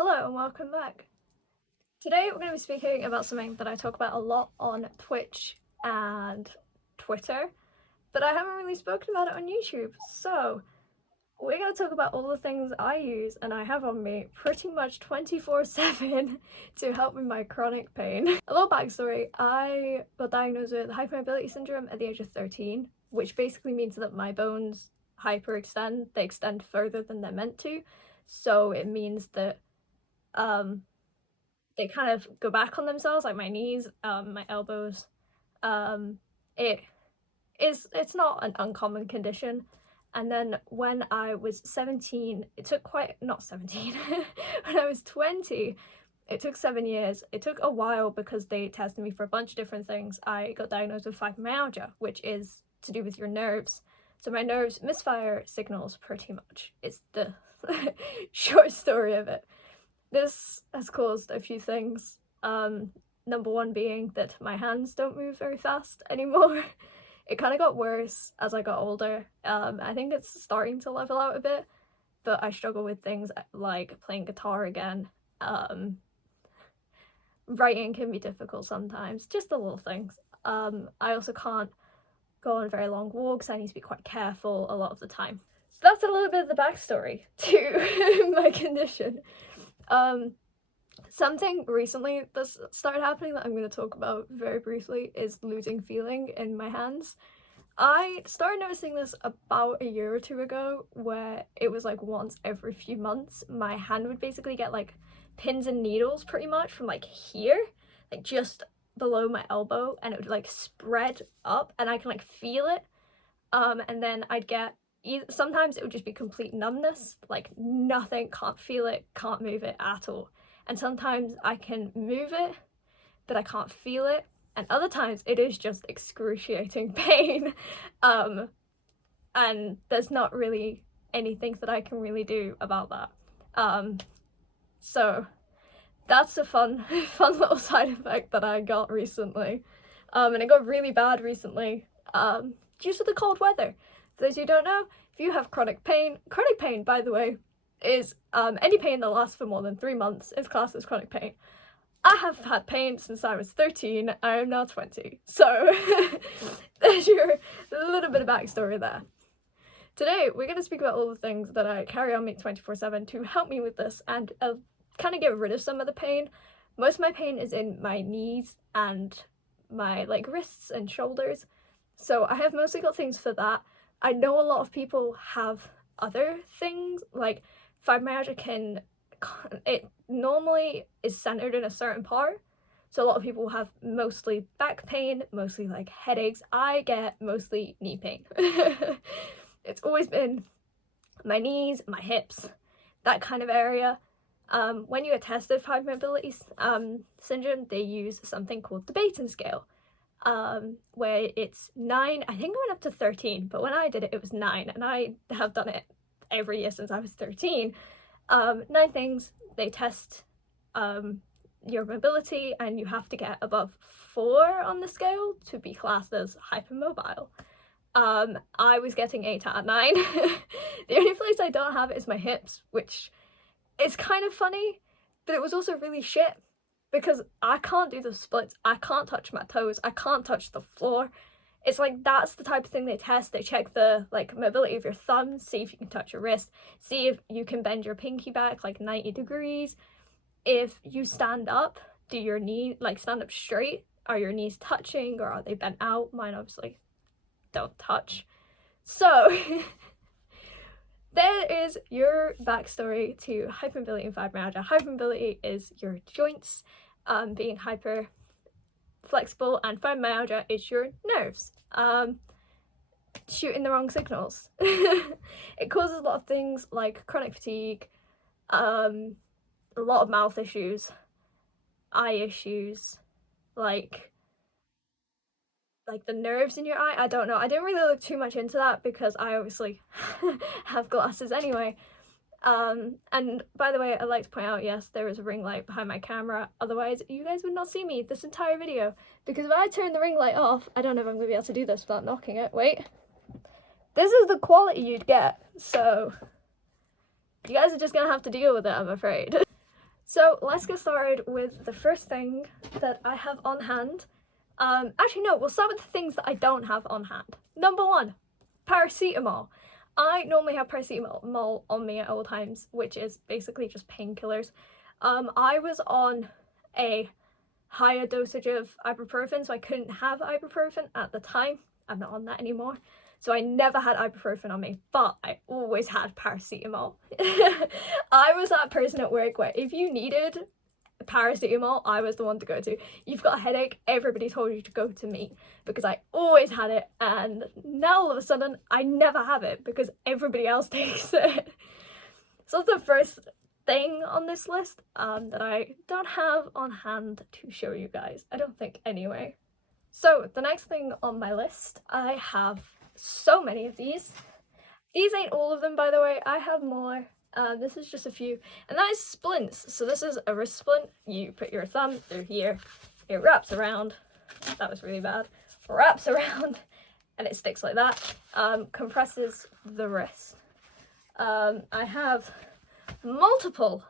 Hello and welcome back. Today we're going to be speaking about something that I talk about a lot on Twitch and Twitter, but I haven't really spoken about it on YouTube. So we're going to talk about all the things I use and I have on me pretty much 24/7 to help with my chronic pain. A little backstory, I got diagnosed with hypermobility syndrome at the age of 13, which basically means that my bones hyperextend, they extend further than they're meant to. So it means that they kind of go back on themselves, like my knees, my elbows. It's not an uncommon condition. And then when I was 17, it took not 17, when I was 20, it took 7 years. It took a while because they tested me for a bunch of different things. I got diagnosed with fibromyalgia, which is to do with your nerves. So my nerves misfire signals pretty much. It's the short story of it. This has caused a few things. Number one being that my hands don't move very fast anymore. It kind of got worse as I got older. I think it's starting to level out a bit, but I struggle with things like playing guitar again. Writing can be difficult sometimes, just the little things. I also can't go on very long walks. I need to be quite careful a lot of the time. So that's a little bit of the backstory to my condition. Something recently that's started happening that I'm going to talk about very briefly is losing feeling in my hands. I started noticing this about a year or two ago, where it was like once every few months my hand would basically get like pins and needles pretty much from like here, like just below my elbow, and it would like spread up and I can like feel it. And then I'd get sometimes it would just be complete numbness, like nothing, can't feel it, can't move it at all. And sometimes I can move it, but I can't feel it. And other times it is just excruciating pain. And there's not really anything that I can really do about that. So that's a fun little side effect that I got recently. And it got really bad recently, due to the cold weather. For those who don't know, if you have chronic pain, by the way, is any pain that lasts for more than 3 months is classed as chronic pain. I have had pain since I was 13, I am now 20, so there's your little bit of backstory there. Today, we're going to speak about all the things that I carry on me 24/7 to help me with this and kind of get rid of some of the pain. Most of my pain is in my knees and my like wrists and shoulders, so I have mostly got things for that. I know a lot of people have other things, like fibromyalgia it normally is centered in a certain part. So a lot of people have mostly back pain, mostly like headaches. I get mostly knee pain. It's always been my knees, my hips, that kind of area. When you get tested for hypermobility syndrome, they use something called the Batten scale, where it's 9, I think I went up to 13, but when I did it, it was 9, and I have done it every year since I was 13. 9 things, they test your mobility, and you have to get above 4 on the scale to be classed as hypermobile. I was getting 8 out of 9. The only place I don't have it is my hips, which is kind of funny, but it was also really shit because I can't do the splits, I can't touch my toes, I can't touch the floor. It's like that's the type of thing they test. They check the like mobility of your thumb, see if you can touch your wrist, see if you can bend your pinky back like 90 degrees. If you stand up, do your knee like stand up straight? Are your knees touching or are they bent out? Mine obviously don't touch. So there is your backstory to hypermobility and fibromyalgia. Hypermobility is your joints being hyper flexible, and fibromyalgia is your nerves shooting the wrong signals. It causes a lot of things like chronic fatigue, a lot of mouth issues, eye issues, like the nerves in your eye. I don't know, I didn't really look too much into that because I obviously have glasses anyway. And by the way, I'd like to point out, yes, there is a ring light behind my camera, otherwise you guys would not see me this entire video, because if I turn the ring light off, I don't know if I'm going to be able to do this without knocking it. Wait, this is the quality you'd get, so you guys are just going to have to deal with it, I'm afraid. So let's get started with the first thing that I have on hand. Actually no, we'll start with the things that I don't have on hand. Number 1, paracetamol. I normally have paracetamol on me at all times, which is basically just painkillers. I was on a higher dosage of ibuprofen, so I couldn't have ibuprofen at the time. I'm not on that anymore. So I never had ibuprofen on me, but I always had paracetamol. I was that person at work where if you needed paracetamol, I was the one to go to. You've got a headache, everybody told you to go to me because I always had it, and now all of a sudden I never have it because everybody else takes it. So that's the first thing on this list that I don't have on hand to show you guys. I don't think anyway. So the next thing on my list, I have so many of these. These ain't all of them, by the way. I have more. This is just a few, and that is splints. So this is a wrist splint. You put your thumb through here, it wraps around. That was really bad. Wraps around, and it sticks like that. Compresses the wrist. I have multiple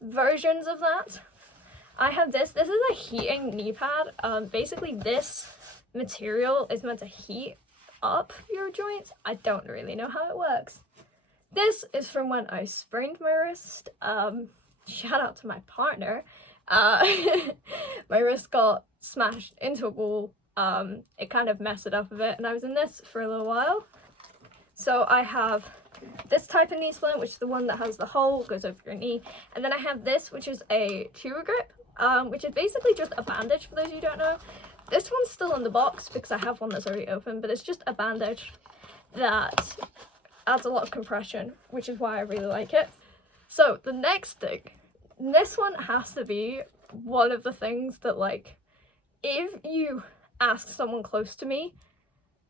versions of that. I have this. This is a heating knee pad. Basically, this material is meant to heat up your joints. I don't really know how it works. This is from when I sprained my wrist. Shout out to my partner. My wrist got smashed into a wall. It kind of messed it up a bit, and I was in this for a little while. So I have this type of knee splint, which is the one that has the hole, goes over your knee, and then I have this, which is a Tura Grip, which is basically just a bandage for those who don't know. This one's still in the box because I have one that's already open, but it's just a bandage that adds a lot of compression, which is why I really like it. So the next thing, this one has to be one of the things that, like, if you ask someone close to me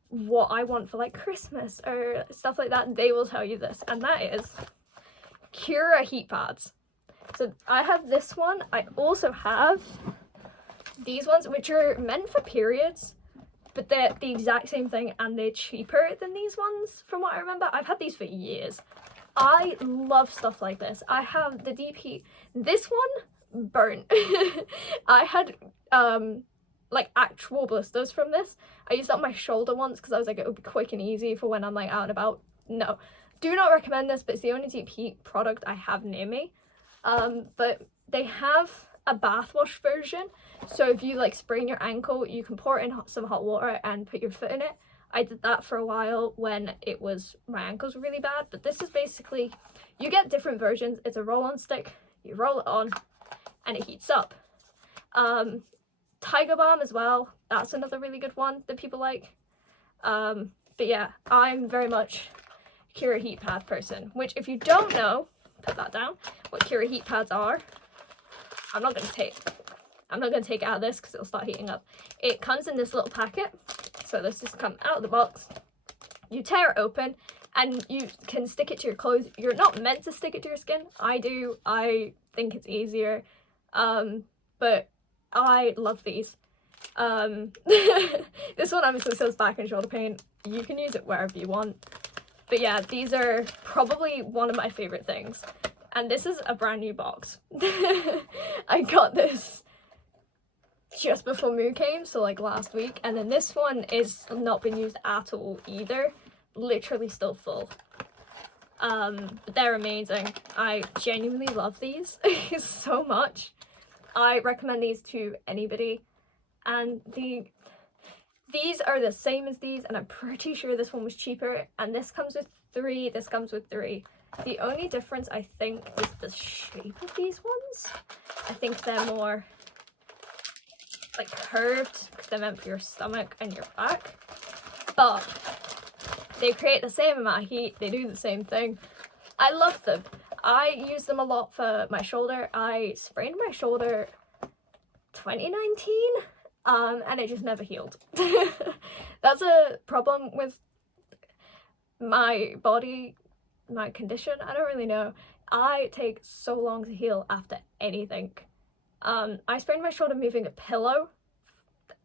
what I want for like Christmas or stuff like that, they will tell you this, and that is Cura heat pads. So I have this one. I also have these ones, which are meant for periods, but they're the exact same thing, and they're cheaper than these ones from what I remember. I've had these for years. I love stuff like this. I have the deep heat. This one burnt. I had like actual blisters from this. I used it on my shoulder once because I was like, it would be quick and easy for when I'm like out and about. No, do not recommend this, but it's the only deep heat product I have near me. But they have a bath wash version, so if you like sprain your ankle, you can pour it in some hot water and put your foot in it. I did that for a while when it was, my ankles were really bad. But this is basically, you get different versions. It's a roll-on stick, you roll it on and it heats up. Tiger Balm as well, that's another really good one that people like. But yeah, I'm very much Cura heat pad person, which if you don't know, put that down, what Cura heat pads are. I'm not gonna take it out of this because it'll start heating up. It comes in this little packet, so this just comes out of the box. You tear it open and you can stick it to your clothes. You're not meant to stick it to your skin. I do. I think it's easier, but I love these. This one obviously says back and shoulder pain. You can use it wherever you want. But yeah, these are probably one of my favorite things. And this is a brand new box. I got this just before Moo came, so like last week. And then this one is not been used at all either. Literally still full. But they're amazing. I genuinely love these so much. I recommend these to anybody. And these are the same as these, and I'm pretty sure this one was cheaper. And this comes with 3, this comes with 3. The only difference, I think, is the shape of these ones. I think they're more like curved because they're meant for your stomach and your back. But they create the same amount of heat. They do the same thing. I love them. I use them a lot for my shoulder. I sprained my shoulder 2019, and it just never healed. That's a problem with my body, my condition. I don't really know. I take so long to heal after anything. I sprained my shoulder moving a pillow.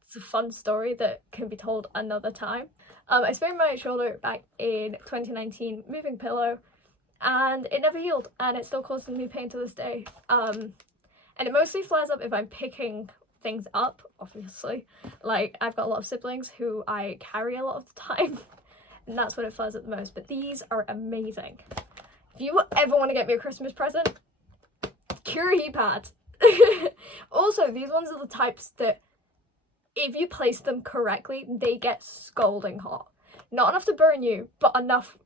It's a fun story that can be told another time. I sprained my shoulder back in 2019 moving pillow, and it never healed, and it still causes me pain to this day. And it mostly flares up if I'm picking things up, obviously. Like, I've got a lot of siblings who I carry a lot of the time, and that's when it flares up the most. But these are amazing. If you ever want to get me a Christmas present, Cura heat pads. Also, these ones are the types that, if you place them correctly, they get scalding hot. Not enough to burn you, but enough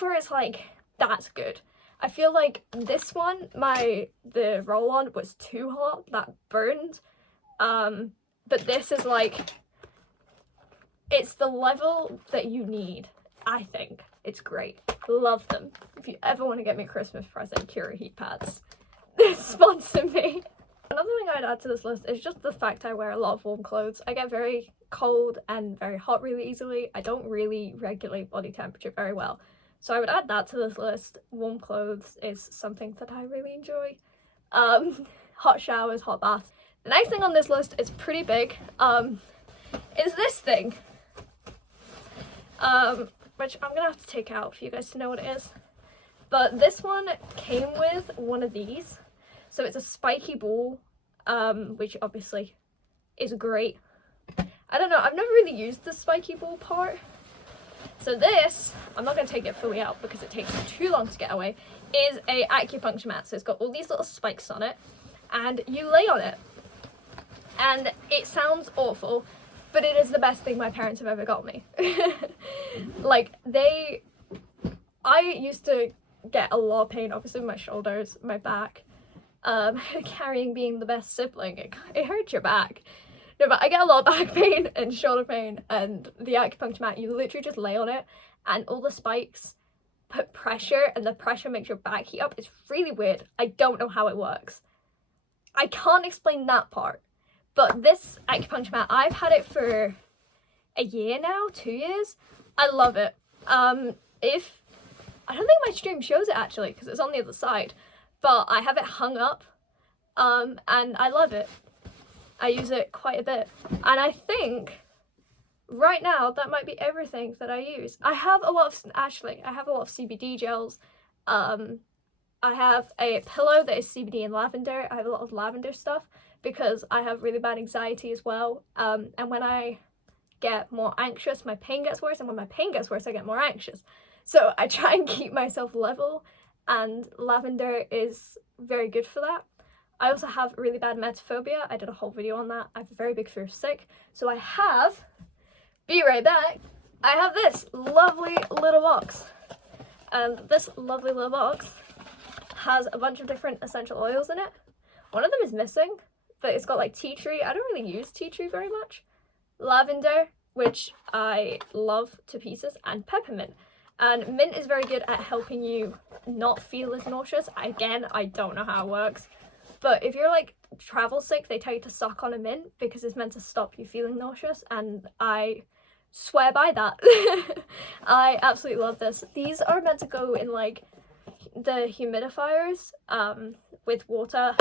where it's like, that's good. I feel like this one, the roll-on was too hot, that burned. But this is like, it's the level that you need, I think. It's great. Love them. If you ever want to get me a Christmas present, Cura heat pads. Sponsor me. Another thing I'd add to this list is just the fact I wear a lot of warm clothes. I get very cold and very hot really easily. I don't really regulate body temperature very well. So I would add that to this list. Warm clothes is something that I really enjoy. Hot showers, hot baths. The next thing on this list is pretty big. Is this thing. Which I'm gonna have to take out for you guys to know what it is. But this one came with one of these. So it's a spiky ball, which obviously is great. I don't know, I've never really used the spiky ball part. So this, I'm not going to take it fully out because it takes too long to get away, is a acupuncture mat. So it's got all these little spikes on it, and you lay on it. And it sounds awful, but it is the best thing my parents have ever got me. Like, I used to get a lot of pain, obviously my shoulders, my back. Carrying being the best sibling, it hurts your back. No, but I get a lot of back pain and shoulder pain, and the acupuncture mat, you literally just lay on it, and all the spikes put pressure, and the pressure makes your back heat up. It's really weird. I don't know how it works. I can't explain that part. But this acupuncture mat, I've had it for a year now, 2 years. I love it. I don't think my stream shows it actually, because it's on the other side. But I have it hung up, and I love it. I use it quite a bit. And I think, right now, that might be everything that I use. I have a lot of CBD gels. I have a pillow that is CBD and lavender. I have a lot of lavender stuff, because I have really bad anxiety as well. And when I get more anxious, my pain gets worse, and when my pain gets worse, I get more anxious. So I try and keep myself level, and lavender is very good for that. I also have really bad emetophobia. I did a whole video on that. I have a very big fear of sick. So I have, be right back, I have this lovely little box. And this lovely little box has a bunch of different essential oils in it. One of them is missing, but it's got like tea tree. I don't really use tea tree very much. Lavender, which I love to pieces, and peppermint. And mint is very good at helping you not feel as nauseous. Again, I don't know how it works. But if you're like travel sick, they tell you to suck on a mint because it's meant to stop you feeling nauseous. And I swear by that. I absolutely love this. These are meant to go in like the humidifiers with water,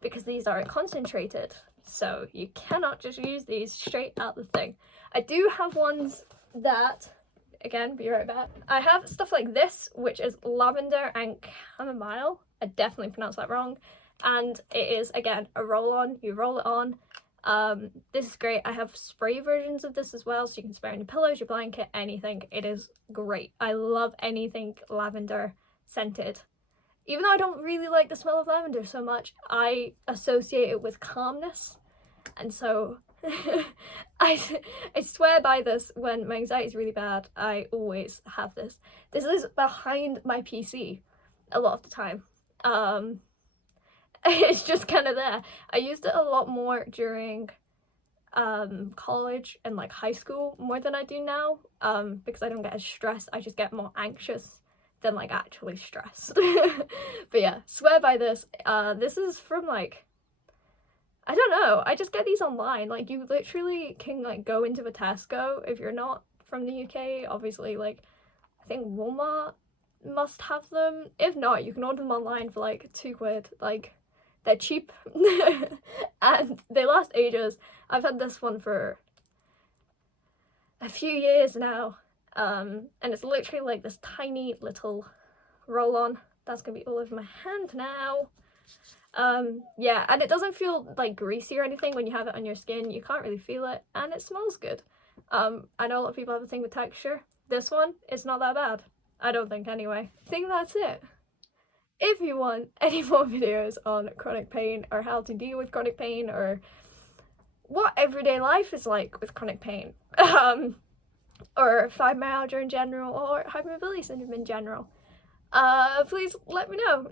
because these are concentrated. So you cannot just use these straight out the thing. I do have ones that, again, be right back. I have stuff like this, which is lavender and chamomile. I definitely pronounced that wrong. And it is, again, a roll-on. You roll it on. This is great. I have spray versions of this as well, so you can spray on your pillows, your blanket, anything. It is great. I love anything lavender scented. Even though I don't really like the smell of lavender so much, I associate it with calmness. And so I swear by this. When my anxiety is really bad, I always have this. This is behind my PC a lot of the time. It's just kind of there. I used it a lot more during college and like high school more than I do now, because I don't get as stressed. I just get more anxious than like actually stressed. But yeah, swear by this. This is from like, I don't know, I just get these online. Like, you literally can like go into a Tesco if you're not from the UK. Obviously, like, I think Walmart must have them. If not, you can order them online for like £2. Like, they're cheap and they last ages. I've had this one for a few years now, and it's literally like this tiny little roll on. That's gonna be all over my hand now. Yeah, and it doesn't feel like greasy or anything when you have it on your skin. You can't really feel it, and it smells good. I know a lot of people have a thing with texture. This one, it's not that bad. I don't think anyway. I think that's it. If you want any more videos on chronic pain or how to deal with chronic pain or what everyday life is like with chronic pain, or fibromyalgia in general, or hypermobility syndrome in general, please let me know.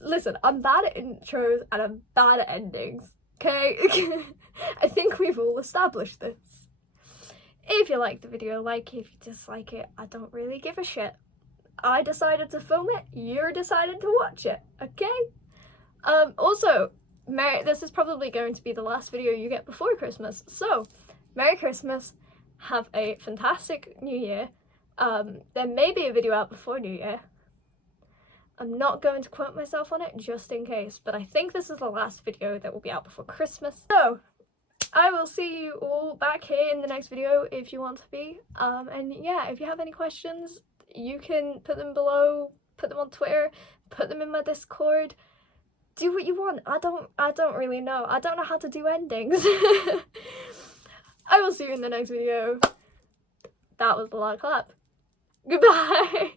Listen, I'm bad at intros and I'm bad at endings, okay? I think we've all established this. If you like the video, like it. If you dislike it, I don't really give a shit. I decided to film it, you decided to watch it, okay? Also, this is probably going to be the last video you get before Christmas, so Merry Christmas, have a fantastic New Year. There may be a video out before New Year. I'm not going to quote myself on it just in case, but I think this is the last video that will be out before Christmas. So, I will see you all back here in the next video if you want to be. And yeah, if you have any questions, you can put them below, put them on Twitter, put them in my Discord. Do what you want. I don't really know. I don't know how to do endings. I will see you in the next video. That was the loud clap. Goodbye.